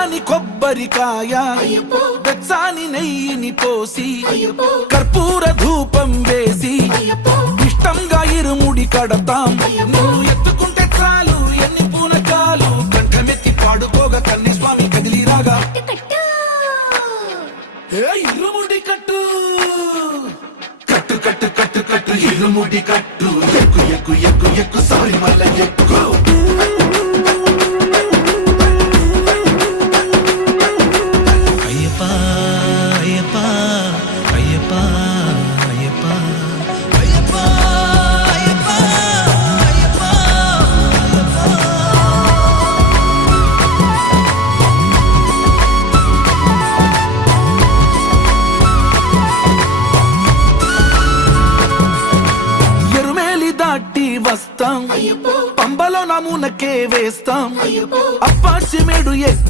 పచ్చాని కొబ్బరికాయ వెచ్చాని నెయ్యిని పోసి కర్పూర ధూపం వేసి ఇష్టంగా ఇరుముడి కడతాం. నువ్వు ఎత్తుకుంటే చాలు ఎన్ని పూనకాలు కంఠమెత్తి పాడుకోగా కన్యస్వామి కదిలిరాగా ఇరుముడి కట్టు కట్టు కట్టు కట్టు కట్టు ఇరుముడి కట్టు ఎక్కు ఎక్కు ఎక్కు ఎక్కు సారి మల్ల ఎక్కు. వస్తాం పంబలో నమూనకే వేస్తాం అప్పాచి మేడు